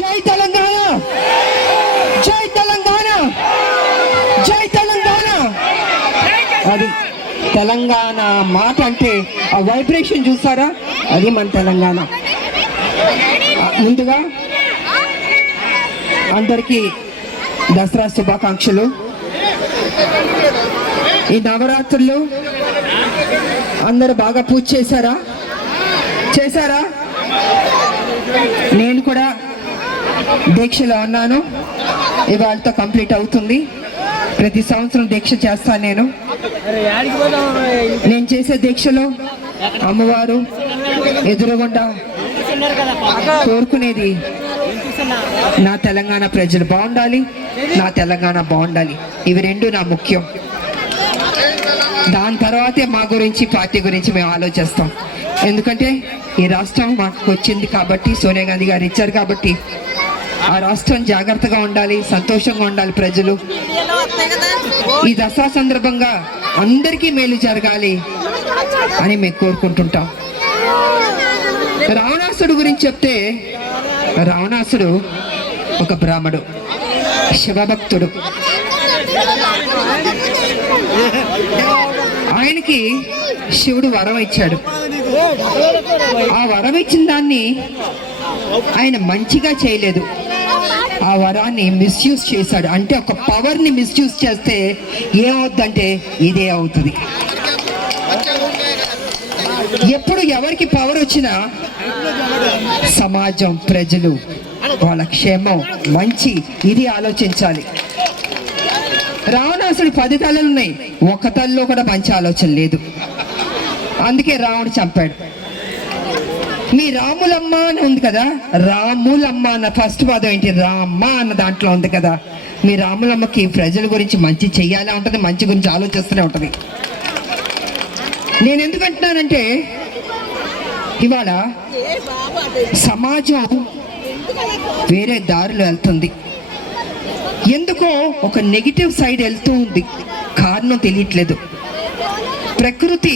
జై తెలంగాణ, జై తెలంగాణ, జై తెలంగాణ. అది తెలంగాణ మాట అంటే ఆ వైబ్రేషన్ చూసారా, అది మన తెలంగాణ. ముందుగా అందరికీ దసరా శుభాకాంక్షలు. ఈ నవరాత్రులు అందరూ బాగా పూజ చేశారా? నేను కూడా దీక్షలో ఉన్నాను. ఇవాళతో కంప్లీట్ అవుతుంది. ప్రతి సంవత్సరం దీక్ష చేస్తాను. నేను చేసే దీక్షలో అమ్మవారు ఎదురుగుండా కోరుకునేది నా తెలంగాణ ప్రజలు బాగుండాలి, నా తెలంగాణ బాగుండాలి. ఇవి రెండు నా ముఖ్యం. దాని తర్వాతే మా గురించి, పార్టీ గురించి మేము ఆలోచిస్తాం. ఎందుకంటే ఈ రాష్ట్రం మాకు వచ్చింది కాబట్టి, సోనియా గాంధీ గారు ఇచ్చారు కాబట్టి ఆ రాష్ట్రం జాగ్రత్తగా ఉండాలి, సంతోషంగా ఉండాలి ప్రజలు. ఈ దసరా సందర్భంగా అందరికీ మేలు జరగాలి అని మేము కోరుకుంటుంటాం. రావణాసుడు గురించి చెప్తే, రావణాసుడు ఒక బ్రాహ్మడు, శివభక్తుడు. ఆయనకి శివుడు వరం ఇచ్చాడు. ఆ వరం ఇచ్చిన దాన్ని ఆయన మంచిగా చేయలేదు. ఆ వరాన్ని మిస్యూజ్ చేశాడు. అంటే ఒక పవర్ని మిస్యూజ్ చేస్తే ఏమవుద్దంటే ఇదే అవుతుంది. ఎప్పుడు ఎవరికి పవర్ వచ్చినా సమాజం, ప్రజలు, వాళ్ళ క్షేమం, మంచి ఇది ఆలోచించాలి. రావణాసుడు 10 తలలు ఉన్నాయి, ఒక్క తల్లో కూడా మంచి ఆలోచన లేదు. అందుకే రావణుడు చంపాడు. మీ రాములమ్మ అని ఉంది కదా, రాములమ్మ అన్న ఫస్ట్ పదం ఏంటి? రామ్మ అన్న దాంట్లో ఉంది కదా. మీ రాములమ్మకి ప్రజల గురించి మంచి చెయ్యాలా ఉంటుంది, మంచి గురించి ఆలోచిస్తూనే ఉంటుంది. నేను ఎందుకు అంటున్నానంటే, ఇవాళ సమాజం వేరే దారిలో వెళ్తుంది. ఎందుకో ఒక నెగిటివ్ సైడ్ వెళ్తూ ఉంది. కారణం తెలియట్లేదు. ప్రకృతి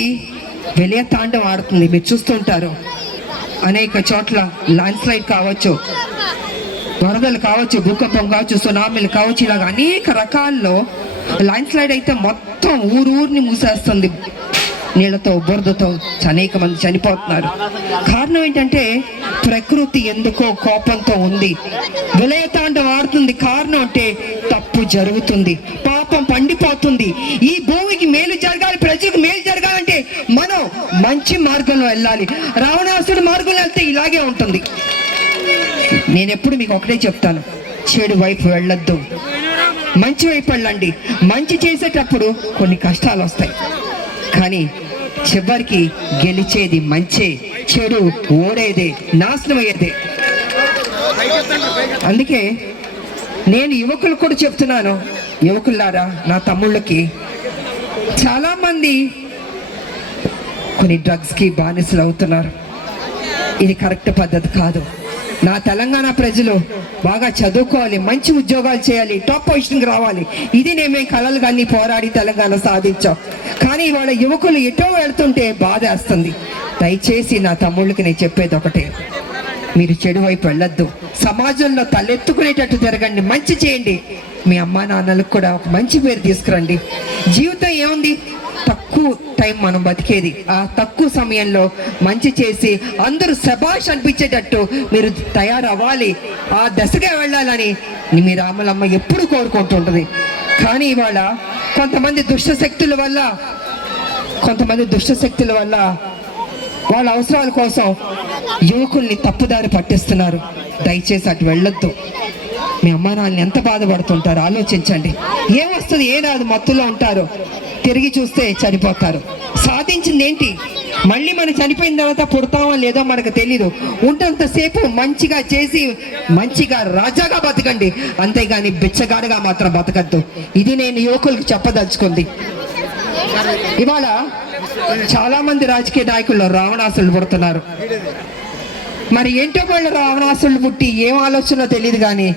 వెలియ తాండం ఆడుతుంది. మీరు చూస్తుంటారు, అనేక చోట్ల ల్యాండ్ స్లైడ్ కావచ్చు, వరదలు కావచ్చు, భూకంపం కావచ్చు, సునామీలు కావచ్చు, ఇలాగ అనేక రకాల్లో ల్యాండ్ స్లైడ్ అయితే మొత్తం ఊరిని మూసేస్తుంది. నీళ్లతో, బురదతో అనేక మంది చనిపోతున్నారు. కారణం ఏంటంటే ప్రకృతి ఎందుకో కోపంతో ఉంది, విలయతాండం ఆడుతుంది. కారణం అంటే తప్పు జరుగుతుంది, పాపం పండిపోతుంది. ఈ భూమికి మేలు జరగాలి, ప్రజలకు మేలు జరగాలంటే మనం మంచి మార్గంలో వెళ్ళాలి. రావణాసుడు మార్గంలో వెళ్తే ఇలాగే ఉంటుంది. నేను ఎప్పుడు మీకు ఒకటే చెప్తాను, చెడు వైపు వెళ్ళొద్దు, మంచి వైపు వెళ్ళండి. మంచి చేసేటప్పుడు కొన్ని కష్టాలు వస్తాయి, కానీ చివరికి గెలిచేది మంచే, చెడు ఓడేదే, నాశనం అయ్యేదే. అందుకే నేను యువకులు కూడా చెప్తున్నాను, యువకులారా, నా తమ్ముళ్ళకి, చాలా మంది కొన్ని డ్రగ్స్కి బానిసలు అవుతున్నారు. ఇది కరెక్ట్ పద్ధతి కాదు. నా తెలంగాణ ప్రజలు బాగా చదువుకోవాలి, మంచి ఉద్యోగాలు చేయాలి, టాప్ పొజిషన్కి రావాలి. ఇది మేము కళలు కానీ పోరాడి తెలంగాణ సాధించాం. కానీ వాళ్ళ యువకులు ఎటో వెళ్తుంటే బాధేస్తుంది. దయచేసి నా తమ్ముళ్ళకి నేను చెప్పేది ఒకటే, మీరు చెడు వైపు వెళ్ళొద్దు. సమాజంలో తలెత్తుకునేటట్టు తిరగండి, మంచి చేయండి. మీ అమ్మా నాన్నలకు కూడా ఒక మంచి పేరు తీసుకురండి. జీవితం ఏముంది, తక్కువ టైం మనం బతికేది. ఆ తక్కువ సమయంలో మంచి చేసి అందరూ శభాష్ అనిపించేటట్టు మీరు తయారవ్వాలి, ఆ దశగా వెళ్ళాలని మీ రాములమ్మ ఎప్పుడు కోరుకుంటుంటుంది. కానీ ఇవాళ కొంతమంది దుష్ట శక్తుల వల్ల వాళ్ళ అవసరాల కోసం యువకుల్ని తప్పుదారి పట్టిస్తున్నారు. దయచేసి అటు వెళ్ళొద్దు. మీ అమ్మా నాన్నని ఎంత బాధపడుతుంటారు ఆలోచించండి. ఏమొస్తుంది, ఏ రాదు, మత్తులో ఉంటారు. తిరిగి చూస్తే చనిపోతారు. సాధించింది ఏంటి? మళ్ళీ మనం చనిపోయిన తర్వాత పుడతామో లేదో మనకు తెలీదు. ఉంటంతసేపు మంచిగా చేసి మంచిగా రాజాగా బతకండి, అంతేగాని బిచ్చగాడుగా మాత్రం బతకద్దు. ఇది నేను యువకులకు చెప్పదలుచుకుంది. ఇవాళ చాలా మంది రాజకీయ నాయకులు రావణాసులు పుడుతున్నారు. మరి ఏంటో వాళ్ళు రావణాసులు పుట్టి ఏం ఆలోచనలో తెలియదు, కానీ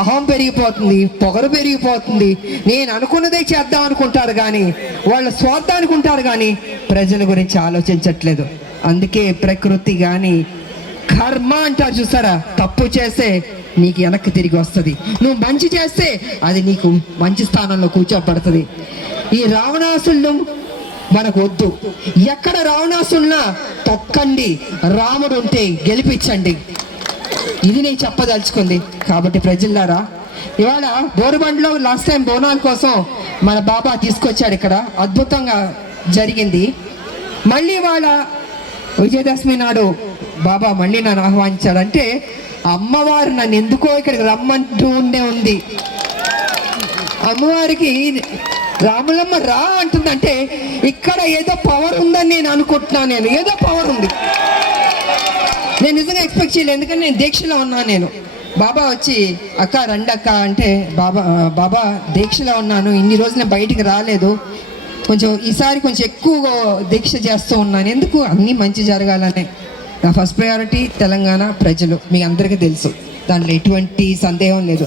అహం పెరిగిపోతుంది, పొగరు పెరిగిపోతుంది. నేను అనుకున్నదే చేద్దాం అనుకుంటారు, కానీ వాళ్ళ స్వార్థానికి ఉంటారు, కానీ ప్రజల గురించి ఆలోచించట్లేదు. అందుకే ప్రకృతి కానీ కర్మ అంటారు చూసారా, తప్పు చేస్తే నీకు వెనక్కి తిరిగి వస్తుంది. నువ్వు మంచి చేస్తే అది నీకు మంచి స్థానంలో కూర్చోబడుతుంది. ఈ రావణాసులు మనకు వద్దు. ఎక్కడ రావణాసున్నా తొక్కండి, రాముడు ఉంటే గెలిపించండి. ఇది నేను చెప్పదలుచుకుంది. కాబట్టి ప్రజలారా, ఇవాళ బోరుబండ్లో లాస్ట్ టైం బోనాల కోసం మన బాబా తీసుకొచ్చాడు. ఇక్కడ అద్భుతంగా జరిగింది. మళ్ళీ వాళ్ళ విజయదశమి నాడు బాబా మళ్ళీ నన్ను ఆహ్వానించాడంటే అమ్మవారు నన్ను ఎందుకో ఇక్కడికి రమ్మంటూ ఉంది. అమ్మవారికి రాములమ్మ రా అంటుందంటే ఇక్కడ ఏదో పవర్ ఉందని నేను అనుకుంటున్నాను. ఏదో పవర్ ఉంది. నేను నిజంగా ఎక్స్పెక్ట్ చేయలేదు, ఎందుకంటే నేను దీక్షలో ఉన్నాను. నేను బాబా వచ్చి అక్క రండి అక్క అంటే బాబా దీక్షలో ఉన్నాను, ఇన్ని రోజులు నేను బయటికి రాలేదు, ఈసారి కొంచెం ఎక్కువ దీక్ష చేస్తూ ఉన్నాను. ఎందుకు? అన్నీ మంచి జరగాలనే. నా ఫస్ట్ ప్రయారిటీ తెలంగాణ ప్రజలు, మీ అందరికీ తెలుసు, దాంట్లో ఎటువంటి సందేహం లేదు.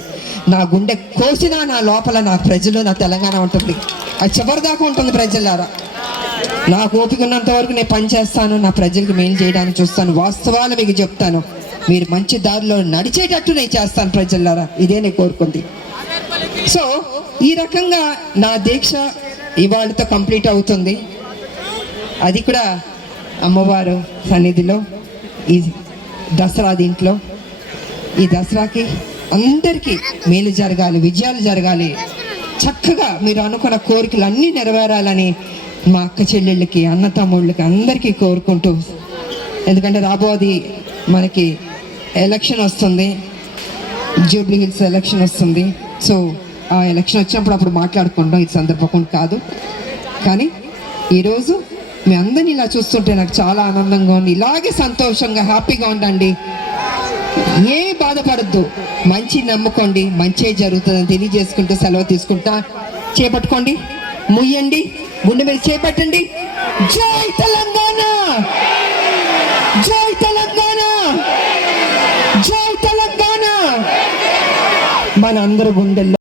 నా గుండె కోసినా నా లోపల నా ప్రజలు, నా తెలంగాణ ఉంటుంది. అది చివరిదాకా ఉంటుంది. ప్రజలారా, నాకు ఓపిక ఉన్నంత వరకు నేను పనిచేస్తాను, నా ప్రజలకు మేలు చేయడానికి చూస్తాను. వాస్తవాలు మీకు చెప్తాను. మీరు మంచి దారిలో నడిచేటట్టు నేను చేస్తాను ప్రజలారా. ఇదే నేను కోరుకుంది. సో ఈ రకంగా నా దీక్ష ఇవాళతో కంప్లీట్ అవుతుంది. అది కూడా అమ్మవారు సన్నిధిలో ఈ దసరా దీంట్లో. ఈ దసరాకి అందరికీ మేలు జరగాలి, విజయాలు జరగాలి, చక్కగా మీరు అనుకున్న కోరికలు అన్నీ నెరవేరాలని మా అక్క చెల్లెళ్ళకి, అన్న తమ్ముళ్ళకి అందరికీ కోరుకుంటూ, ఎందుకంటే రాబోది మనకి ఎలక్షన్ వస్తుంది, జూబ్లీ హిల్స్ ఎలక్షన్ వస్తుంది. సో ఆ ఎలక్షన్ వచ్చినప్పుడు అప్పుడు మాట్లాడుకుంటాం, ఇది సందర్భం కాదు. కానీ ఈరోజు మీ అందరినీ ఇలా చూస్తుంటే నాకు చాలా ఆనందంగా ఉంది. ఇలాగే సంతోషంగా హ్యాపీగా ఉండండి, ఏ బాధపడద్దు, మంచి నమ్ముకోండి, మంచి జరుగుతుందని తెలియజేసుకుంటూ సెలవు తీసుకుంటా. చేపట్టుకోండి, ముయ్యండి, గుండె మీద చేపట్టండి. జై తెలంగాణ, జై తెలంగాణ, జై తెలంగాణ. మన అందరి గుండెల్లో